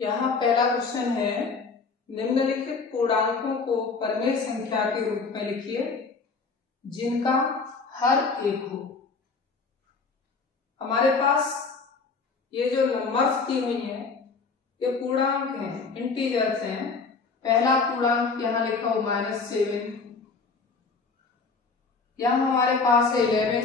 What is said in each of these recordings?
यहाँ पहला क्वेश्चन है, निम्नलिखित पूर्णांकों को परमेय संख्या के रूप में लिखिए जिनका हर एक हो। हमारे पास ये जो नंबर्स दी हुई हैं ये पूर्णांक हैं, इंटीजर्स हैं। पहला पूर्णांक यहाँ लिखा हो -7, यहाँ हमारे पास है 11,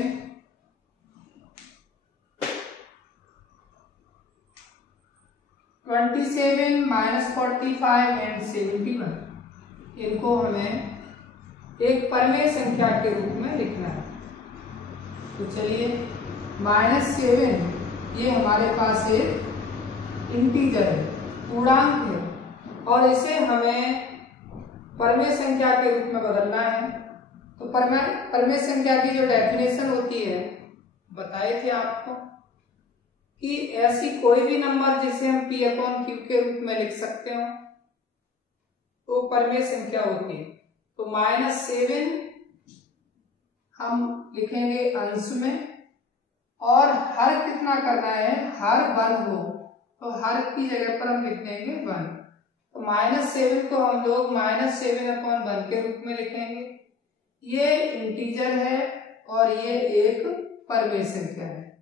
27, -45 एंड 71। इनको हमें एक परमेय संख्या के रूप में लिखना है। तो चलिए, -7 ये हमारे पास एक इंटीजर है, पूर्णांक है, और इसे हमें परमेय संख्या के रूप में बदलना है। तो परमेय संख्या की जो डेफिनेशन होती है बताए थे आपको कि ऐसी कोई भी नंबर जिसे हम p/q के रूप में लिख सकते हो तो परमेय संख्या होती है। तो -7 हम लिखेंगे अंश में, और हर कितना करना है, हर 1 हो तो हर की जगह पर हम लिख देंगे 1। तो -7 को हम लोग -7/1 के रूप में लिखेंगे। ये इंटीजर है और ये एक परमेय संख्या है,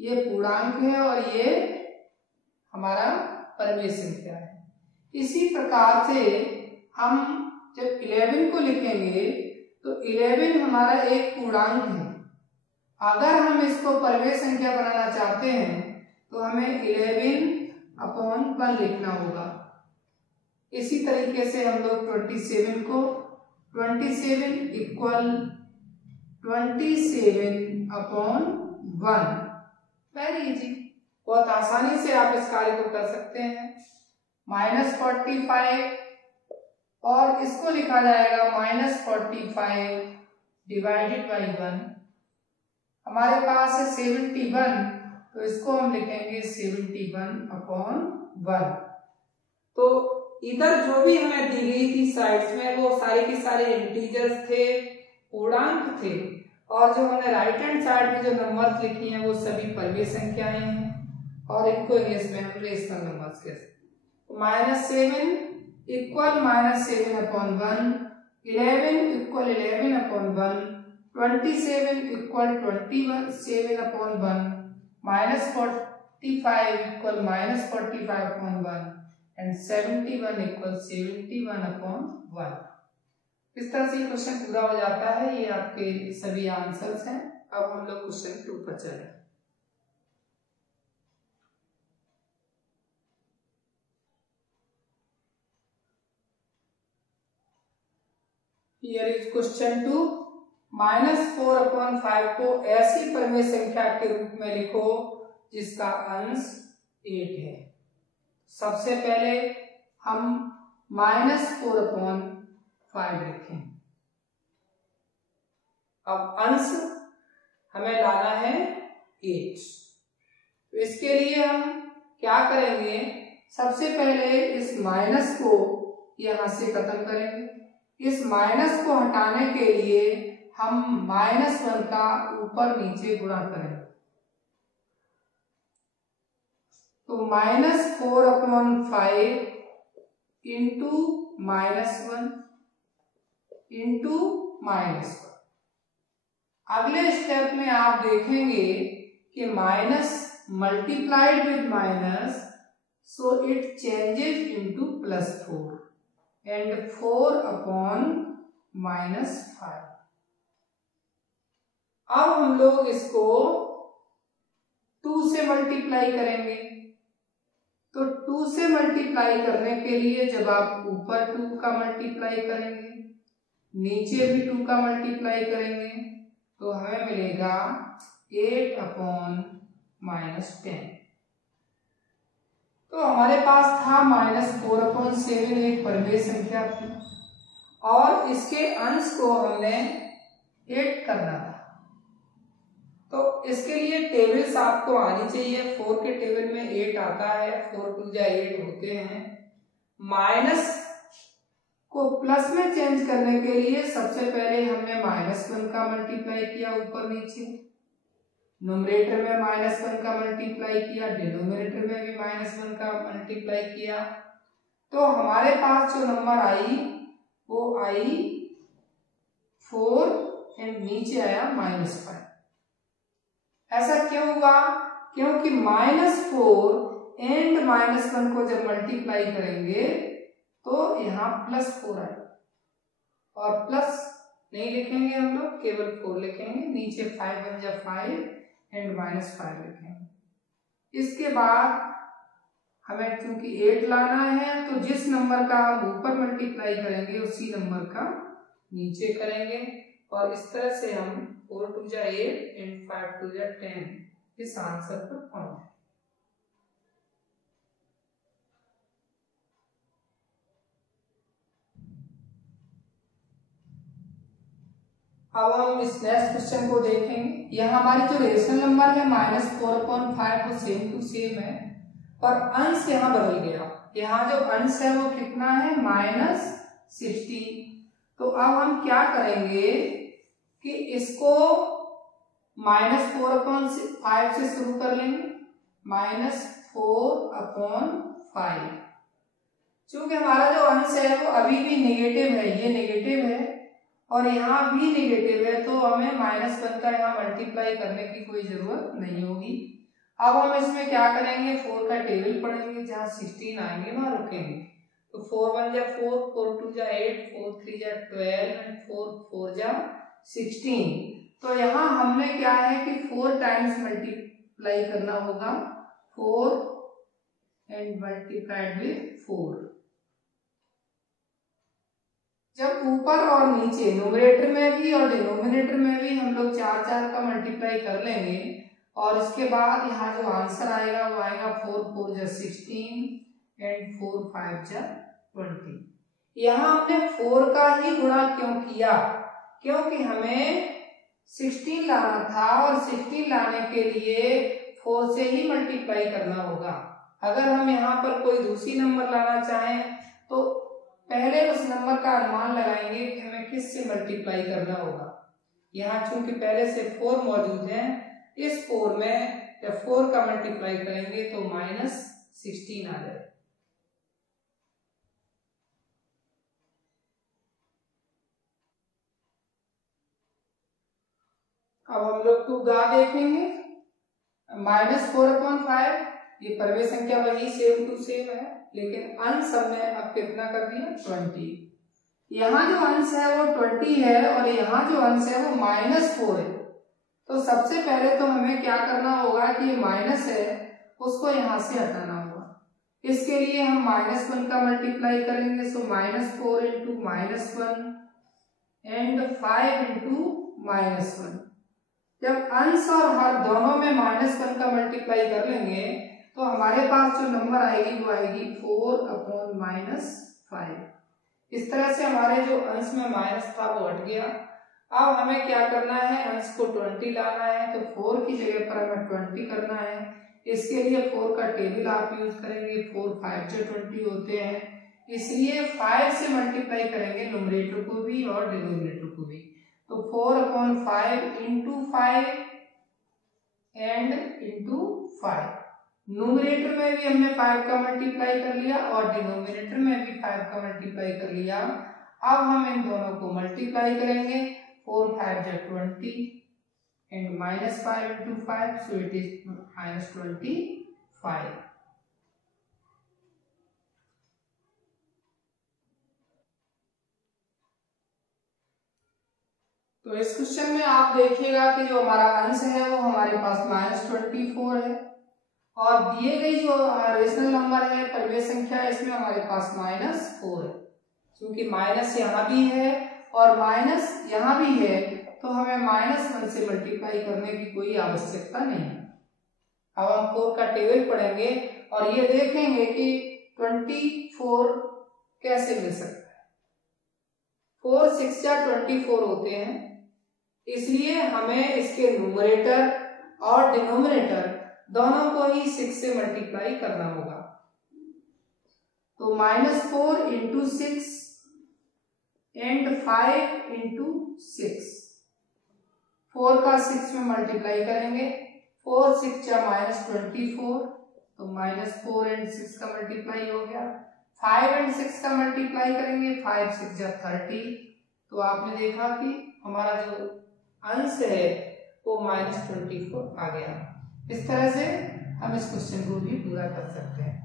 ये पूर्णांक है और ये हमारा परमेय संख्या है। इसी प्रकार से हम जब 11 को लिखेंगे तो 11 हमारा एक पूर्णांक है। अगर हम इसको परमेय संख्या बनाना चाहते हैं तो हमें 11/1 लिखना होगा। इसी तरीके से हम लोग 27 को 27 इक्वल 27/1। वेरी इजी, बहुत आसानी से आप इस कार्य को कर सकते हैं। -45 और इसको लिखा जाएगा -45 डिवाइडेड बाई 1। हमारे पास है 71, तो इसको हम लिखेंगे 71/1। तो इधर जो भी हमें दी गई थी साइड्स में वो सारे के सारे इंटीजर्स थे, पूर्णांक थे, और जो हमने राइट हैंड साइड में जो नंबर्स लिखी हैं वो सभी परमेय संख्याएं हैं, और इनको इंग्लिश में हम रेशनल नंबर्स कहते हैं। -7 equal -7/1, 11 equal 11/1, 27 equal 27/1, -45 equal -45/1 and 71 equal 71/1। इस तरह से क्वेश्चन पूरा हो जाता है। ये आपके सभी आंसर्स हैं। अब हम लोग क्वेश्चन 2 पर चलें। Here is question 2। -4/5 को ऐसी परमेय संख्या के रूप में लिखो जिसका अंश 8 है। सबसे पहले हम -4/5 लिखें। अब अंश हमें लाना है 8। तो इसके लिए हम क्या करेंगे, सबसे पहले इस माइनस को यहां से खत्म करेंगे। इस माइनस को हटाने के लिए हम -1 का ऊपर नीचे गुणा करेंगे। तो -4/5 इंटू -1 इंटू -1। अगले स्टेप में आप देखेंगे कि minus multiplied with minus, so it changes into +4 and 4/-5। अब हम लोग इसको 2 से मल्टीप्लाई करेंगे। तो 2 से मल्टीप्लाई करने के लिए जब आप ऊपर 2 का मल्टीप्लाई करेंगे, नीचे भी 2 का मल्टीप्लाई करेंगे, तो हमें मिलेगा 8/-10। तो हमारे पास था -4/7 एक परमेय संख्या थी, और इसके अंश को हमने 8 करना था। तो इसके लिए टेबल्स आपको आनी चाहिए। 4 के टेबल में 8 आता है, 4 2 जा 8 होते हैं। माइनस को प्लस में चेंज करने के लिए सबसे पहले हमने -1 का मल्टीप्लाई किया ऊपर नीचे, न्यूमरेटर में -1 का मल्टीप्लाई किया, डिनोमिनेटर में भी -1 का मल्टीप्लाई किया, तो हमारे पास जो नंबर आई वो आई 4 एंड नीचे आया -5। ऐसा क्यों हुआ? क्योंकि -4 एंड -1 को जब मल्टीप्लाई करेंगे तो यहाँ +4 आएगा, और प्लस नहीं लिखेंगे हम लोग, केवल 4 लिखेंगे, नीचे 5 बन जा 5 एंड -5 लिखेंगे। इसके बाद हमें चूंकि 8 लाना है तो जिस नंबर का हम ऊपर मल्टीप्लाई करेंगे उसी नंबर का नीचे करेंगे, और इस तरह से हम 4 2 जा 8 एंड 5 2 जा 10 इस आंसर पर पहुंचे। अब हम इस नेक्स्ट क्वेश्चन को देखेंगे। यहाँ हमारी जो रेशनल नंबर है -4/5 वो सेम टू सेम है, पर अंश यहाँ बदल गया। यहाँ जो अंश है वो कितना है? -16। तो अब हम क्या करेंगे कि इसको -4/5 से शुरू कर लेंगे, -4/5। चूंकि हमारा जो अंश है वो अभी भी नेगेटिव है, ये नेगेटिव है और यहाँ भी नेगेटिव है, तो हमें -1 का यहाँ मल्टीप्लाई करने की कोई जरूरत नहीं होगी। अब हम इसमें क्या करेंगे? 4 का टेबल पढ़ेंगे, जहाँ 16 आएंगे वहां रुकेंगे। तो 4 1 जा 4, 4 2 जा 8, 4 3 जा 12 एंड 4 4 जा 16। तो यहाँ हमने क्या है कि 4 टाइम्स मल्टीप्लाई करना होगा, 4 एंड मल्टीप्लाइड विद 4। जब ऊपर और नीचे न्यूमरेटर में भी और डिनोमिनेटर में भी हम लोग 4 4 का मल्टीप्लाई कर लेंगे, और इसके बाद यहाँ जो आंसर आएगा वो आएगा 4 4 जा 16 एंड 4 5 जा 20। यहाँ हमने 4 का ही गुणा क्यों किया? क्योंकि हमें 16 लाना था और 16 लाने के लिए 4 से ही मल्टीप्लाई करना होगा। अगर हम यहाँ पर कोई दूसरी नंबर लाना चाहें तो पहले उस नंबर का अनुमान लगाएंगे कि हमें किस से मल्टीप्लाई करना होगा। यहाँ चूंकि पहले से 4 मौजूद है, इस 4 में जब 4 का मल्टीप्लाई करेंगे तो -16 आ जाए। अब हम लोग 2 गा देखेंगे। -4/5 ये परवे संख्या वही सेम टू सेम है, लेकिन अंश हमने अब कितना कर दिया? 20। यहाँ जो अंश है वो 20 है और यहाँ जो अंश है वो -4 है। तो सबसे पहले तो हमें क्या करना होगा कि ये माइनस है उसको यहाँ से हटाना होगा। इसके लिए हम -1 का मल्टीप्लाई करेंगे, सो -4 इंटू -1 एंड 5 इंटू -1। जब अंश और हर दोनों में -1 का मल्टीप्लाई कर लेंगे तो हमारे पास जो नंबर आएगी वो आएगी 4/-5। इस तरह से हमारे जो अंश में माइनस था वो हट गया। अब हमें क्या करना है? अंश को 20 लाना है, तो 4 की जगह पर हमें 20 करना है। इसके लिए 4 का टेबल आप यूज करेंगे, 4 5 से 20 होते हैं, इसलिए 5 से मल्टीप्लाई करेंगे न्यूमरेटर को भी और डिनोमिनेटर को भी। तो 4/5 इंटू 5 एंड इंटू 5। न्यूमरेटर में भी हमने 5 का मल्टीप्लाई कर लिया और डिनोमिनेटर में भी 5 का मल्टीप्लाई कर लिया। अब हम इन दोनों को मल्टीप्लाई करेंगे, 4 5 जा 20 and -5 into 5, so it is -25। तो इस क्वेश्चन में आप देखिएगा कि जो हमारा अंश है वो हमारे पास -24 है और दिए गई जो रेशनल नंबर है परिमेय संख्या, इसमें हमारे पास -4 है। क्योंकि माइनस यहाँ भी है और माइनस यहाँ भी है, तो हमें -1 से मल्टीप्लाई करने की कोई आवश्यकता नहीं है। अब हम 4 का टेबल पढ़ेंगे और ये देखेंगे कि 24 कैसे मिल सकता है। 4 6 या 24 होते हैं, इसलिए हमें इसके न्यूमरेटर और डिनोमिनेटर दोनों को ही 6 से मल्टीप्लाई करना होगा। तो -4 इंटू 6 एंड 5 इंटू 6, 4 का 6 में मल्टीप्लाई करेंगे 4 6 जा -24, तो -4 एंड 6 का मल्टीप्लाई हो गया। 5 एंड 6 का मल्टीप्लाई करेंगे, 5 6 जा 30, तो आपने देखा कि हमारा जो अंश है वो -24 आ गया। इस तरह से हम इस क्वेश्चन को भी पूरा कर सकते हैं।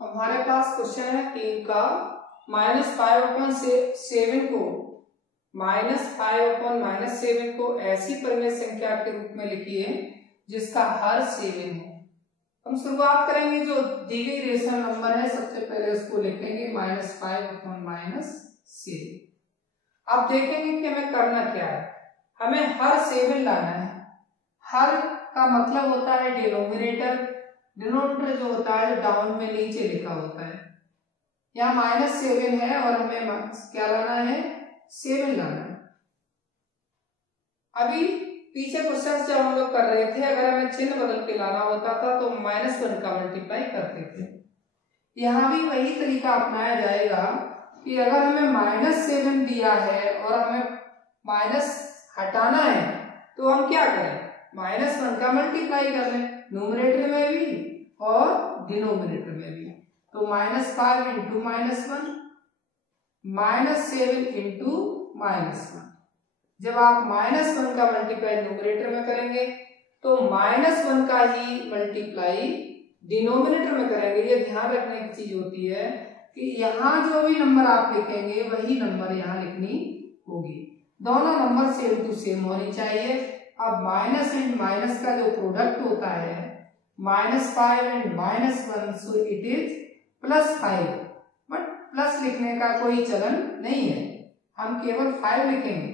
हमारे पास क्वेश्चन है 3 का, -5/7 को -5/-7 को ऐसी परिमेय संख्या के रूप में लिखिए जिसका हर 7 है। हम शुरुआत करेंगे, जो दी गई रेशनल नंबर है सबसे पहले उसको लिखेंगे -5/7। अब देखेंगे कि हमें करना क्या है। हमें हर 7 लाना है। हर का मतलब होता है डिनोमिनेटर। डिनोमिनेटर जो होता है डाउन में नीचे लिखा होता है। यहाँ -7 है और हमें क्या लाना है, 7 लाना है। अभी पीछे क्वेश्चन जब हम लोग कर रहे थे, अगर हमें चिन्ह बदल के लाना होता था तो -1 का मल्टीप्लाई करते थे। यहाँ भी वही तरीका अपनाया जाएगा कि अगर हमें -7 दिया है और हमें माइनस हटाना है तो हम क्या करें, -1 का मल्टीप्लाई कर लें, न्यूमरेटर में भी और डिनोमिनेटर में भी। तो -5 इंटू -1, -7 इंटू -1। जब आप -1 का मल्टीप्लाई न्यूमरेटर में करेंगे तो -1 का ही मल्टीप्लाई डिनोमिनेटर में करेंगे। ये ध्यान रखने की चीज होती है कि यहाँ जो भी नंबर आप लिखेंगे वही नंबर यहाँ लिखनी होगी। दोनों नंबर सेम टू सेम होनी चाहिए। अब माइनस एंड माइनस का जो प्रोडक्ट होता है -5 and -1, so it is +5, but plus लिखने का कोई चलन नहीं है, हम केवल 5 लिखेंगे।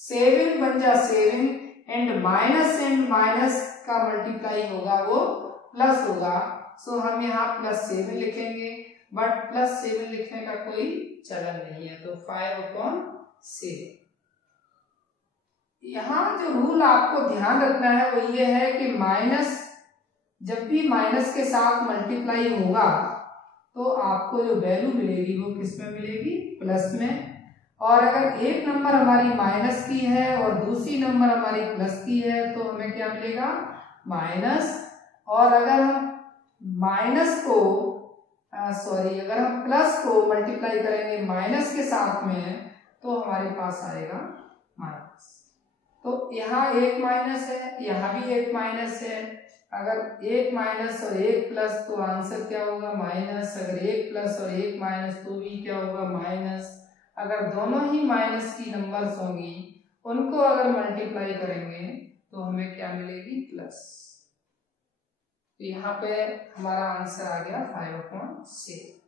7 बन जा 7 एंड माइनस का मल्टीप्लाई होगा वो प्लस होगा, सो हम यहाँ +7 लिखेंगे, बट +7 लिखने का कोई चलन नहीं है, तो 5/7। यहाँ जो रूल आपको ध्यान रखना है वो ये है कि माइनस, जब भी माइनस के साथ मल्टीप्लाई होगा तो आपको जो वैल्यू मिलेगी वो किस में मिलेगी, प्लस में। और अगर एक नंबर हमारी माइनस की है और दूसरी नंबर हमारी प्लस की है तो हमें क्या मिलेगा, माइनस। और अगर हम माइनस को अगर हम प्लस को मल्टीप्लाई करेंगे माइनस के साथ में तो हमारे पास आएगा माइनस। तो यहाँ एक माइनस है, यहाँ भी एक माइनस है। अगर एक माइनस और एक प्लस तो आंसर क्या होगा, माइनस। अगर एक प्लस और एक माइनस तो भी क्या होगा, माइनस। अगर दोनों ही माइनस की नंबर्स होंगी उनको अगर मल्टीप्लाई करेंगे तो हमें क्या मिलेगी, प्लस। तो यहाँ पे हमारा आंसर आ गया 5/7।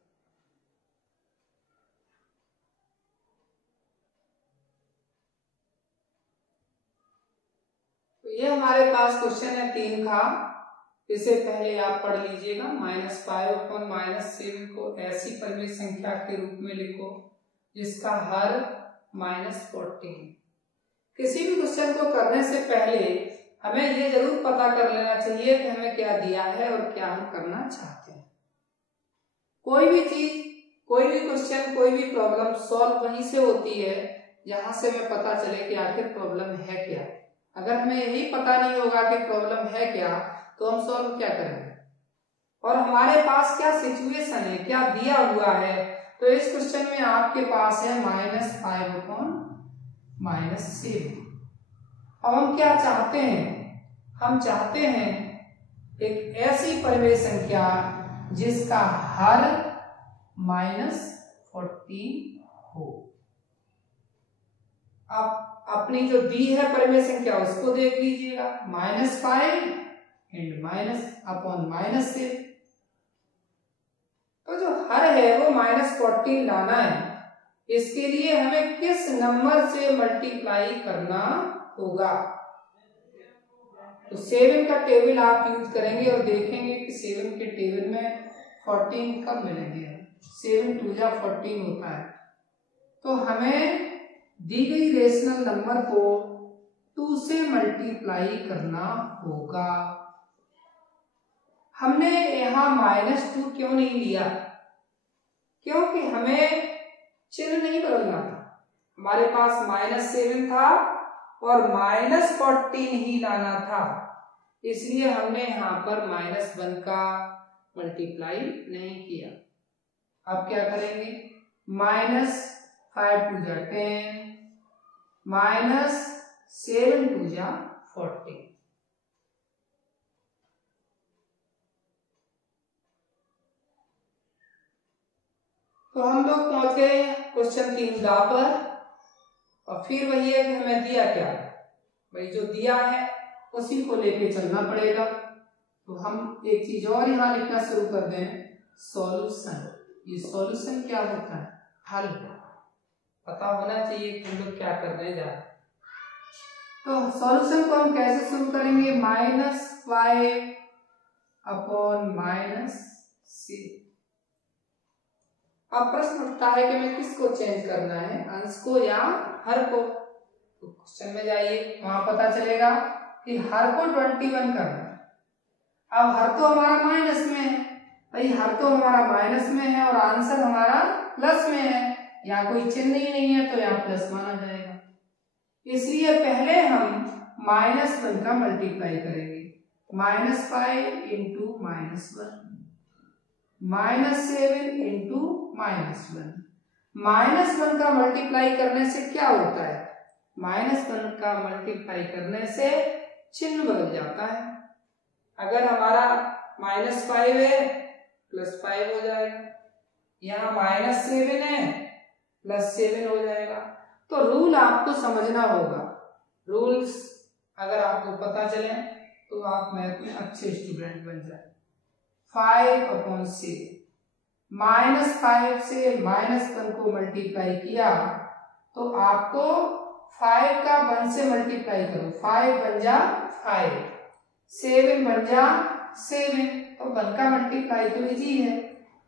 तो ये हमारे पास क्वेश्चन है 3 का। इसे पहले आप पढ़ लीजिएगा। -5/-7 को ऐसी परिमेय संख्या के रूप में लिखो जिसका हर -14। किसी भी क्वेश्चन को करने से पहले हमें ये जरूर पता कर लेना चाहिए कि हमें क्या दिया है और क्या हम करना चाहते हैं। कोई भी चीज, कोई भी क्वेश्चन, कोई भी प्रॉब्लम सॉल्व वहीं से होती है जहां से हमें पता चले कि आखिर प्रॉब्लम है क्या। अगर हमें यही पता नहीं होगा कि प्रॉब्लम है क्या तो हम सॉल्व क्या करेंगे, और हमारे पास क्या सिचुएशन है, क्या दिया हुआ है। तो इस क्वेश्चन में आपके पास है -5/-7। अब हम क्या चाहते हैं, हम चाहते हैं एक ऐसी परिमेय संख्या जिसका हर -14 हो। अब अपनी जो दी है परिमेय संख्या उसको देख लीजिएगा, -5 एंड -7। तो जो हर है वो -14 लाना है। इसके लिए हमें किस नंबर से मल्टीप्लाई करना होगा, तो 7 का टेबल आप यूज करेंगे और देखेंगे कि 7 के टेबल में 14 कब मिलेंगे। 7 2 जा 14 होता है। तो हमें दी गई रेशनल नंबर को 2 से मल्टीप्लाई करना होगा। हमने यहाँ -2 क्यों नहीं लिया, क्योंकि हमें चिन्ह नहीं बदलना था। हमारे पास -7 था और -14 ही लाना था, इसलिए हमने यहाँ पर -1 का मल्टीप्लाई नहीं किया। अब क्या करेंगे, -5 2 जा 10, -7 2 जा 40। तो हम लोग पहुंच गए क्वेश्चन 3 पर। और फिर वही है कि हमें दिया क्या है, भाई जो दिया है उसी को लेके चलना पड़ेगा। तो हम एक चीज और यहाँ लिखना शुरू कर दें, सॉल्यूशन। ये सॉल्यूशन क्या होता है, हल। पता होना चाहिए कि हम लोग क्या करने जा रहे हैं। तो सॉल्यूशन को हम कैसे शुरू करेंगे, -5 अपॉन -6। अब प्रश्न उठता है कि मैं किसको चेंज करना है, अंश को या हर को। तो क्वेश्चन में जाइए, वहां पता चलेगा कि हर को 21 करना है। अब हर तो हमारा माइनस में है, भाई हर तो हमारा माइनस में है और आंसर हमारा प्लस में है, यहाँ कोई चिन्ह ही नहीं है तो यहाँ प्लस माना जाएगा। इसलिए पहले हम -1 का मल्टीप्लाई करेंगे, -5 इंटू -1, -7 इंटू -1। -1 का मल्टीप्लाई करने से क्या होता है, -1 का मल्टीप्लाई करने से चिन्ह बदल जाता है। अगर हमारा -5 है +5 हो जाएगा, यहाँ -7 है +7 हो जाएगा। तो रूल आपको समझना होगा, रूल्स अगर आपको पता चले तो आप मैथ में अच्छे स्टूडेंट बन जाए। 5/6, -5 से -1 को मल्टीप्लाई किया तो आपको 5 का 1 से मल्टीप्लाई करो, 5 बन जा 5, 7 बन जा 7, तो 1 का मल्टीप्लाई तो इजी है।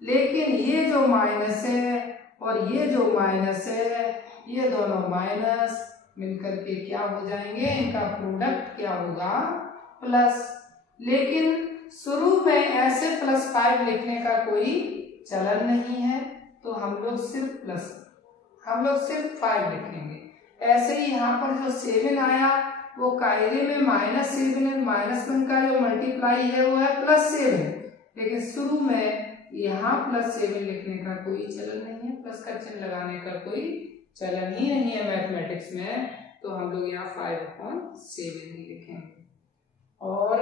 लेकिन ये जो माइनस है और ये जो माइनस है, ये दोनों माइनस मिलकर के क्या हो जाएंगे, इनका प्रोडक्ट क्या होगा, प्लस। लेकिन शुरू में ऐसे +5 लिखने का कोई चलन नहीं है, तो हम लोग सिर्फ 5 लिखेंगे। ऐसे ही यहाँ पर जो 7 आया वो कायदे में -7 है, -1 का जो मल्टीप्लाई है वो है +7, लेकिन शुरू में यहाँ +7 लिखने का कोई चलन नहीं है, प्लस का चिन्ह लगाने का कोई चलन ही नहीं है मैथमेटिक्स में। तो हम लोग यहाँ 5/7 ही लिखेंगे। और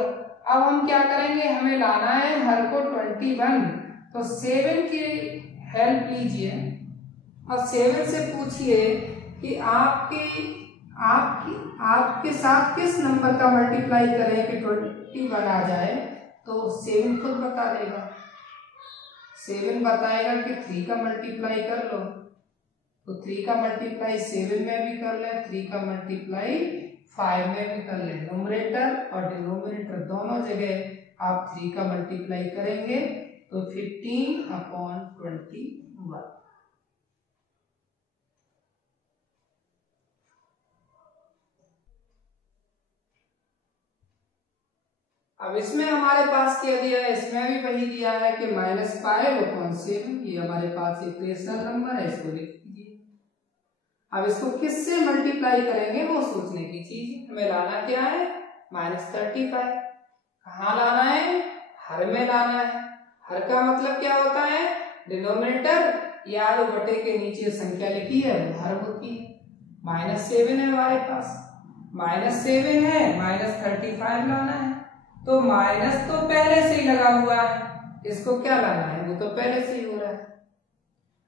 अब हम क्या करेंगे, हमें लाना है हर को 21, तो 7 की हेल्प लीजिए और 7 से पूछिए कि आपके साथ किस नंबर का मल्टीप्लाई करें कि 21 आ जाए। तो 7 खुद बता देगा, 7 बताएगा कि 3 का मल्टीप्लाई कर लो, तो 3 का मल्टीप्लाई 7 में भी कर ले, 3 का मल्टीप्लाई 5 में भी कर ले। न्यूमरेटर और डिनोमिनेटर दोनों जगह आप 3 का मल्टीप्लाई करेंगे तो 15/21। अब इसमें हमारे पास क्या दिया है, इसमें भी वही दिया है कि -5/7, ये हमारे पास एक रेशनल नंबर है, इसको लिख दीजिए। अब इसको किससे मल्टीप्लाई करेंगे वो सोचने की चीज। हमें लाना क्या है, -35। कहाँ लाना है, हर में लाना है। हर का मतलब क्या होता है, डिनोमिनेटर या जो बटे के नीचे संख्या लिखी है वो हर होती है। -7 है हमारे पास, -7 है, -35 लाना है, तो माइनस तो पहले से ही लगा हुआ है, इसको क्या लाना है, वो तो पहले से ही हो रहा है।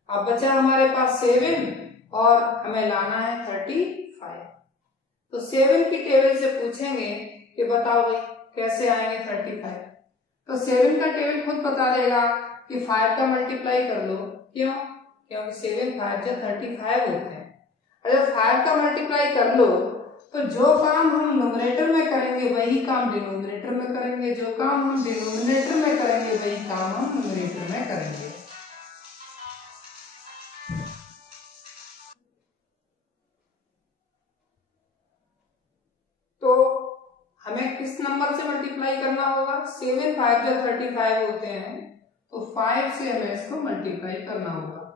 अब बचा हमारे पास 7 और हमें लाना है 35। तो 7 की टेबल से पूछेंगे कि बताओ भाई कैसे आएंगे 35, तो 7 का टेबल खुद बता देगा कि 5 का मल्टीप्लाई कर लो। क्यों, क्योंकि 7 5 से 35 होते हैं। अगर 5 का मल्टीप्लाई कर लो तो जो काम हम न्यूमरेटर में करेंगे वही काम डिनोमिनेटर में करेंगे, जो काम हम डिनोमिनेटर में करेंगे वही काम हम न्यूमरेटर में करेंगे। तो हमें किस नंबर से मल्टीप्लाई करना होगा, 7 5 जो 35 होते हैं, तो 5 से हमें इसको मल्टीप्लाई करना होगा।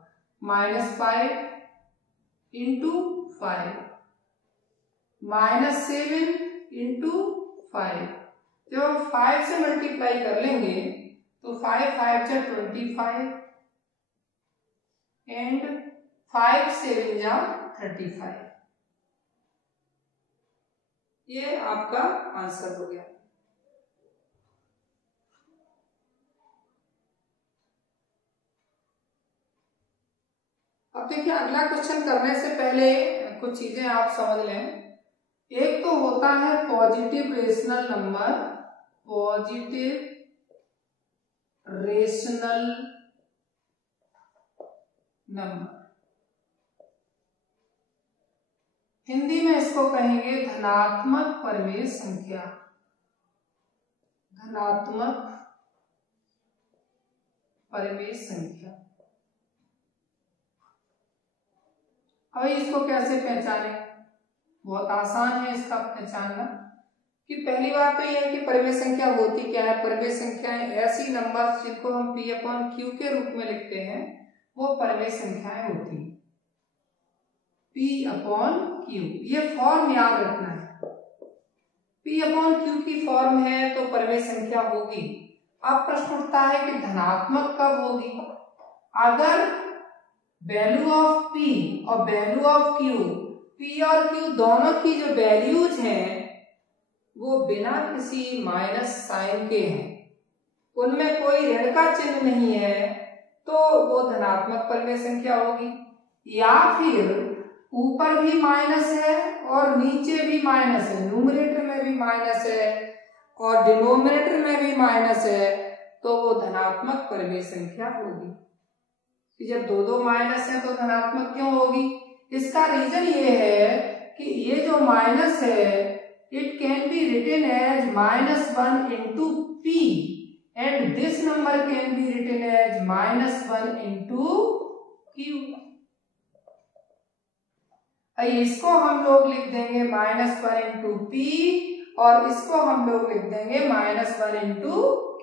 -5 इंटू 5, -7 इंटू 5। जब हम 5 से मल्टीप्लाई कर लेंगे तो 5 5 जा 25 एंड 5 7 जा 35। ये आपका आंसर हो गया। अब देखिए, अगला क्वेश्चन करने से पहले कुछ चीजें आप समझ लें। एक तो होता है positive rational number, positive rational number, Hindi में इसको कहेंगे धनात्मक परिमेय संख्या, धनात्मक परिमेय संख्या। अब इसको कैसे पहचाने? बहुत आसान है इसका पहचानना। कि पहली बात तो यह है कि परिमेय संख्या होती क्या है। परिमेय संख्याएं ऐसी नंबर्स जिनको हम P/Q के रूप में लिखते हैं, वो परिमेय संख्याएं होती हैं। P/Q, ये फॉर्म याद रखना है। P/Q की फॉर्म है तो परिमेय संख्या होगी। अब प्रश्न उठता है कि धनात्मक कब होगी? अगर वैल्यू ऑफ P और वैल्यू ऑफ Q, P और Q दोनों की जो वैल्यूज हैं वो बिना किसी माइनस साइन के हैं, उनमें कोई ऋण का चिन्ह नहीं है, तो वो धनात्मक परिमेय संख्या होगी। या फिर ऊपर भी माइनस है और नीचे भी माइनस है, न्यूमरेटर में भी माइनस है और डिनोमिनेटर में भी माइनस है, तो वो धनात्मक परिमेय संख्या होगी। जब दो माइनस है तो धनात्मक क्यों होगी? इसका रीजन ये है कि ये जो माइनस है, it can be written as -1 into P and this number can be written as -1 into Q। इसको हम लोग लिख देंगे -1 इंटू P और इसको हम लोग लिख देंगे -1 इंटू Q।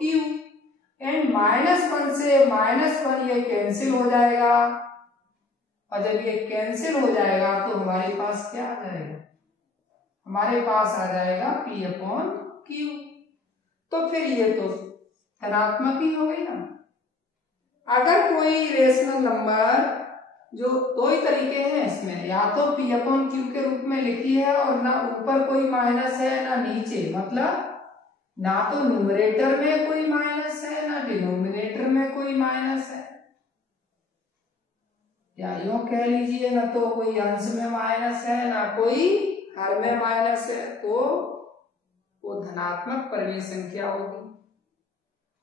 एंड -1 से -1 ये कैंसिल हो जाएगा, और जब ये कैंसिल हो जाएगा तो हमारे पास क्या आ जाएगा? हमारे पास आ जाएगा P/Q। तो फिर ये तो धनात्मक ही हो गई ना। अगर कोई रेशनल नंबर, जो दो ही तरीके हैं इसमें, या तो P/Q के रूप में लिखी है और ना ऊपर कोई माइनस है ना नीचे, मतलब ना तो न्यूमरेटर में कोई माइनस है ना डिनोमिनेटर में कोई माइनस है, या यूं कह लीजिए ना तो कोई अंश में माइनस है ना कोई हर में माइनस है, तो वो धनात्मक परिमेय संख्या होगी।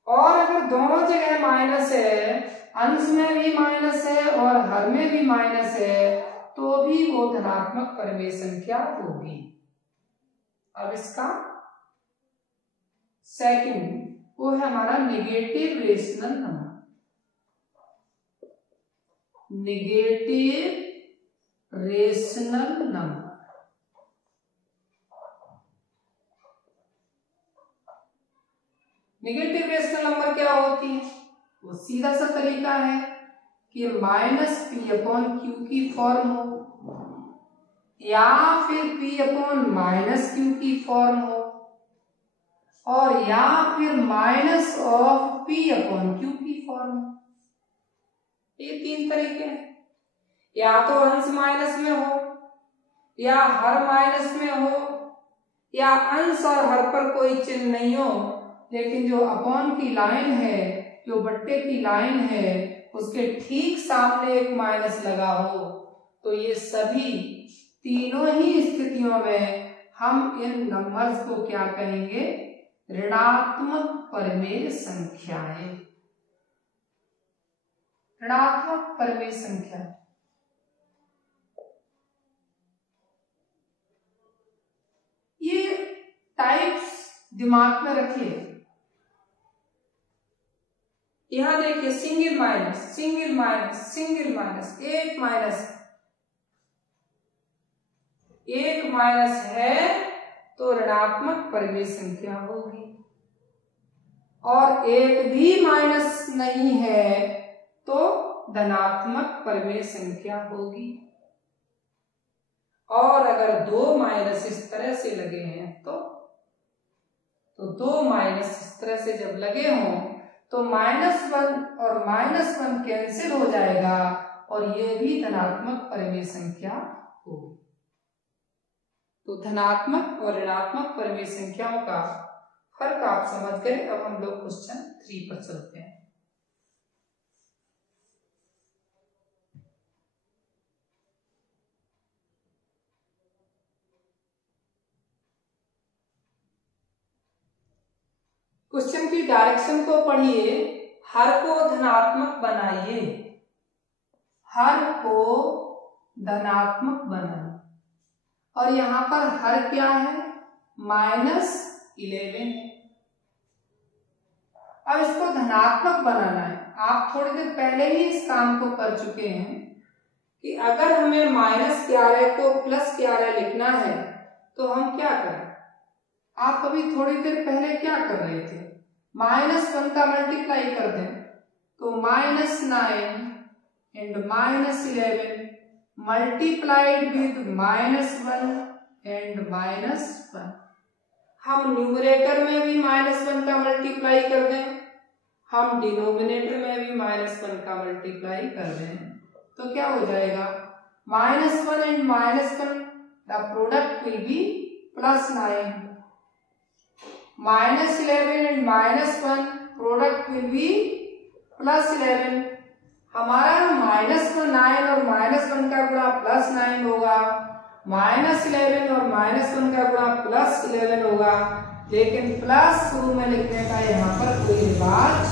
और अगर दोनों जगह माइनस है, अंश में भी माइनस है और हर में भी माइनस है, तो भी वो धनात्मक परिमेय संख्या होगी। अब इसका सेकंड वो है हमारा negative rational number. Negative rational number, negative rational number क्या होती है? वो सीधा सा तरीका है कि -P/Q की फॉर्म हो या फिर P/-Q की फॉर्म हो, और या फिर -P/Q की फॉर्म हो। ये तीन तरीके हैं। या तो अंश माइनस में हो, या हर माइनस में हो, या अंश और हर पर कोई चिन्ह नहीं हो, लेकिन जो अपॉन की लाइन है, जो बट्टे की लाइन है, उसके ठीक सामने एक माइनस लगा हो, तो ये सभी तीनों ही स्थितियों में हम इन नंबर्स को क्या कहेंगे? ऋणात्मक परिमेय संख्याएं। ऋणात्मक परिमेय संख्या। ये टाइप्स दिमाग में रखिए। यहां देखिए, single minus, single minus, single minus, एक माइनस, एक माइनस है तो ऋणात्मक परिमेय संख्या होगी, और एक भी माइनस नहीं है तो धनात्मक परिमेय संख्या होगी। और अगर 2 माइनस इस तरह से लगे हैं तो 2 माइनस इस तरह से जब लगे हों तो -1 और -1 कैंसिल हो जाएगा और ये भी धनात्मक परिमेय संख्या होगी। तो धनात्मक और ऋणात्मक परिमेय संख्याओं का फर्क आप समझ गए। अब हम लोग क्वेश्चन 3 पर चलते हैं। क्वेश्चन की डायरेक्शन को पढ़िए। हर को धनात्मक बनाइए। हर को धनात्मक बनाइए। और यहां पर हर क्या है? -11। अब इसको धनात्मक बनाना है। आप थोड़ी देर पहले ही इस काम को कर चुके हैं कि अगर हमें -11 को +11 लिखना है तो हम क्या करें। आप अभी थोड़ी देर पहले क्या कर रहे थे? -1 का मल्टीप्लाई कर दें तो -9 and -11 मल्टीप्लाइड विद -1 and -1। हम न्यूमरेटर में भी -1 का मल्टीप्लाई कर दें, हम डिनोमिनेटर में भी -1 का मल्टीप्लाई कर दें तो क्या हो जाएगा? -1 and -1 the product will be +9। -11 and -1 product will be +11। हमारा -9 और -1 का गुणा +9 होगा, -11 और -1 का गुणा +11 होगा। लेकिन प्लस शुरू में लिखने का यहाँ पर कोई रिवाज,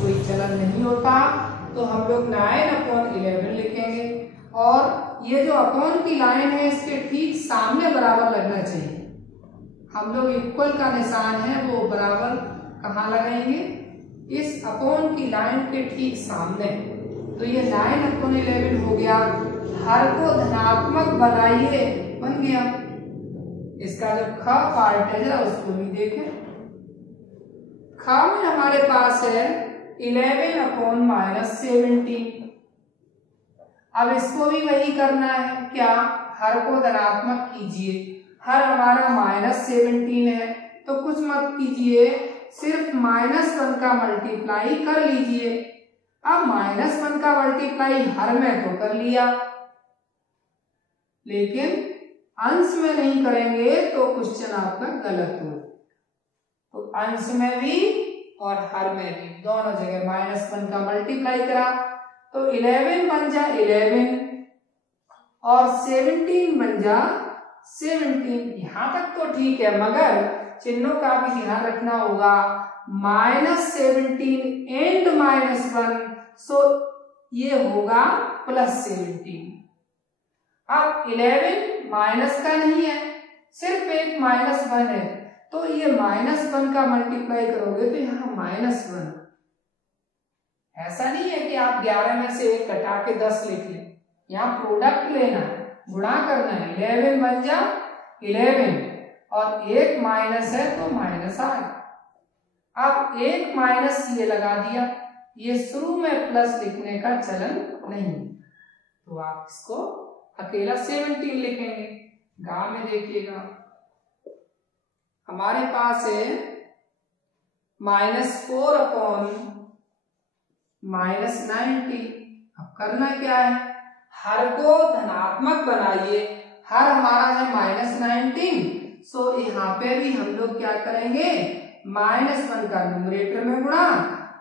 कोई चलन नहीं होता, तो हम लोग 9/11 लिखेंगे। और ये जो अपॉन की लाइन है इसके ठीक सामने बराबर लगना चाहिए। हम लोग इक्वल का निशान है वो बराबर कहाँ लगाएंगे? इस अपॉन की लाइन के ठीक सामने। तो ये 9/11 हो गया। हर को धनात्मक बनाइए, बन गया। इसका जो ख पार्ट है जरा उसको भी देखें। ख में हमारे पास है 11/-17। अब इसको भी वही करना है। क्या? हर को धनात्मक कीजिए। हर हमारा -17 है तो कुछ मत कीजिए, सिर्फ -1 का मल्टीप्लाई कर लीजिए। अब -1 का मल्टीप्लाई हर में तो कर लिया, लेकिन अंश में नहीं करेंगे तो क्वेश्चन आपका गलत हो। तो अंश में भी और हर में भी दोनों जगह -1 का मल्टीप्लाई करा तो 11 बन जा 11 और 17 बन जा 17। यहां तक तो ठीक है, मगर चिन्हों का भी ध्यान रखना होगा। -17 एंड -1 सो ये होगा +17। अब 11 माइनस का नहीं है, सिर्फ एक -1 है, तो ये -1 का मल्टीप्लाई करोगे तो यहाँ -1। ऐसा नहीं है कि आप 11 में से 1 घटा के 10 लिख लें। यहाँ प्रोडक्ट लेना है, गुणा करना है। 11 बन जा 11 और एक माइनस है तो माइनस आ गया। अब एक माइनस ये लगा दिया, ये शुरू में प्लस लिखने का चलन नहीं, तो आप इसको अकेला 17 लिखेंगे। गांव में देखिएगा हमारे पास है -4/-90। अब करना क्या है? हर को धनात्मक बनाइए। हर हमारा है -19, सो यहाँ पे भी हम लोग क्या करेंगे? -1 का न्यूमरेटर में गुणा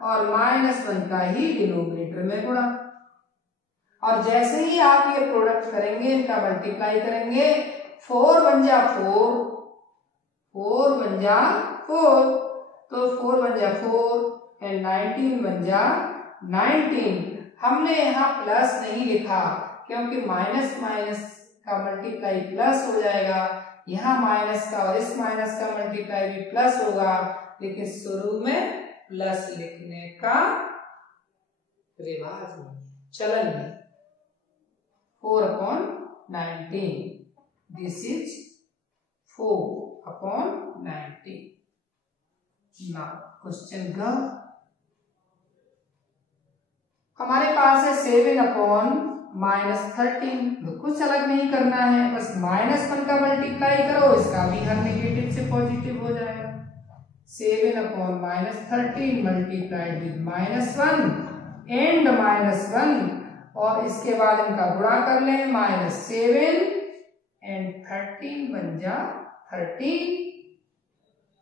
और -1 का ही डिनोमिनेटर में गुणा। और जैसे ही आप ये प्रोडक्ट करेंगे, इनका मल्टीप्लाई करेंगे, 4 बन जा 4, 4 बन जा 4, तो 4 बन जा 4 एंड 19 बन जा 19। हमने यहाँ प्लस नहीं लिखा क्योंकि माइनस माइनस का मल्टीप्लाई प्लस हो जाएगा। यहाँ माइनस का और इस माइनस का मल्टीप्लाई भी प्लस होगा, लेकिन शुरू में प्लस लिखने का रिवाज नहीं, चलन नहीं। 4/19, दिस इज 4/19। नाउ क्वेश्चन ग, हमारे पास है 7/-13, तो कुछ अलग नहीं करना है, बस -1 का मल्टीप्लाई करो, इसका भी हर नेगेटिव से पॉजिटिव हो जाएगा। 7/-13 मल्टीप्लाइड विद -1 एंड -1, और इसके बाद इनका गुणा कर लें, -7 एंड 13 बन जा 13।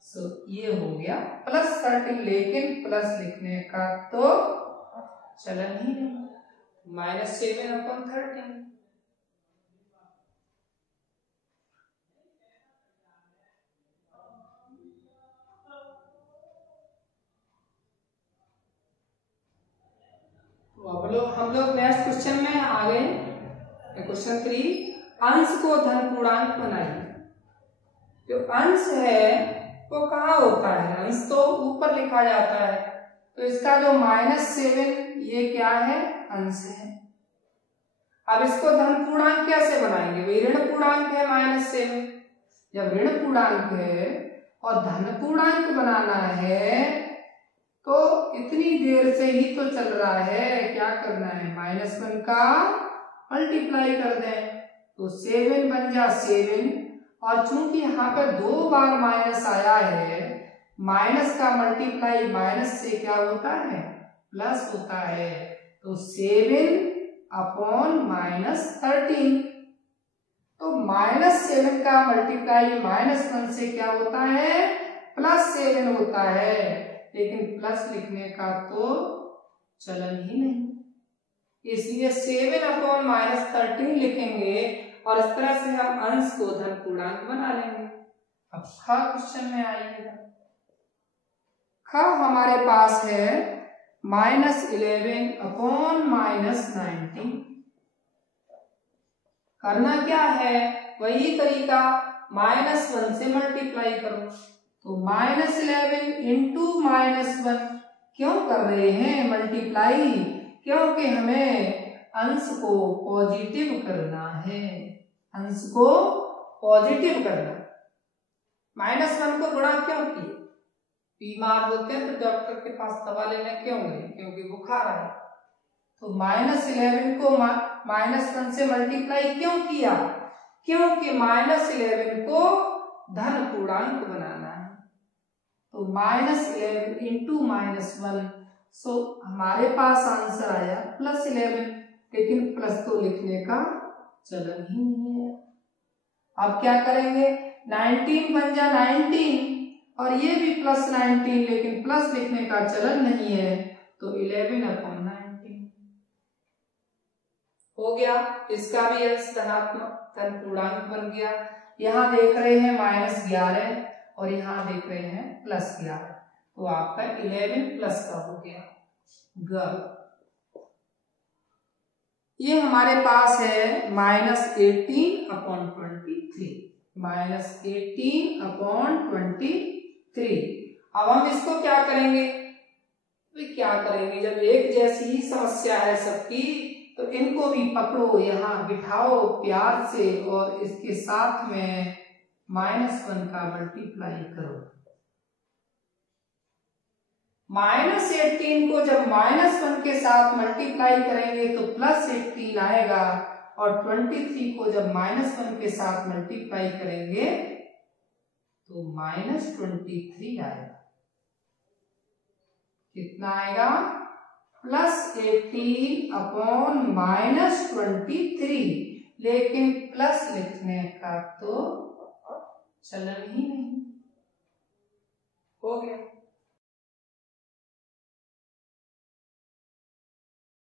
सो ये हो गया +13, लेकिन प्लस लिखने का तो चलन ही नहीं, -7/13। तो हम लोग नेक्स्ट क्वेश्चन में आ गए। क्वेश्चन 3, अंश को धन पूर्णांक बनाइए। जो अंश है वो कहाँ होता है? अंश तो ऊपर लिखा जाता है, तो इसका जो -7 ये क्या है? अंश है। अब इसको धन पूर्णांक कैसे बनाएंगे? वही ऋण पूर्णांक है -7। जब ऋण पूर्णांक है और धन पूर्णांक बनाना है तो इतनी देर से ही तो चल रहा है, क्या करना है? -1 का मल्टीप्लाई कर दें, तो 7 बन जा 7, और चूंकि यहाँ पे 2 बार माइनस आया है, माइनस का मल्टीप्लाई माइनस से क्या होता है? प्लस होता है, तो 7/-13, तो -7 का मल्टीप्लाई -1 से क्या होता है? +7 होता है, लेकिन प्लस लिखने का तो चलन ही नहीं, इसलिए 7/-13 लिखेंगे और इस तरह से हम अंश को धन पूर्णांक बना लेंगे। अब ख क्वेश्चन में आइएगा। ख हमारे पास है -11/-19। करना क्या है? वही तरीका, -1 से मल्टीप्लाई करो, तो -11 इंटू -1 क्यों कर रहे हैं मल्टीप्लाई? क्योंकि हमें अंश को पॉजिटिव करना है, अंश को पॉजिटिव करना। -1 को गुणा क्यों किए? बीमार होते हैं तो डॉक्टर के पास दवा लेने क्यों गए? क्योंकि बुखार है। तो -11 को -1 से मल्टीप्लाई क्यों किया? क्योंकि -11 को धन पूर्णांक बनाना है, तो -11 इंटू -1, सो हमारे पास आंसर आया +11, लेकिन प्लस तो लिखने का चलन ही नहीं है। अब क्या करेंगे? 19 बन जा 19, और ये भी +19, लेकिन प्लस लिखने का चलन नहीं है, तो 11/19 हो गया। इसका भी अंश धनात्मक धन पूर्णांक बन गया। यहाँ देख रहे हैं -11 और यहाँ देख रहे हैं +11, तो आपका 11 प्लस का हो गया ग। ये हमारे पास है -18/23, -18/23। अब हम इसको क्या करेंगे? क्या करेंगे, जब एक जैसी ही समस्या है सबकी, तो इनको भी पकड़ो, यहाँ बिठाओ प्यार से, और इसके साथ में -1 का मल्टीप्लाई करो। -18 को जब -1 के साथ मल्टीप्लाई करेंगे तो +18 आएगा, और 23 को जब -1 के साथ मल्टीप्लाई करेंगे तो -23 आएगा। कितना आएगा? +18/-23, लेकिन प्लस लिखने का तो चलन ही नहीं। हो गया।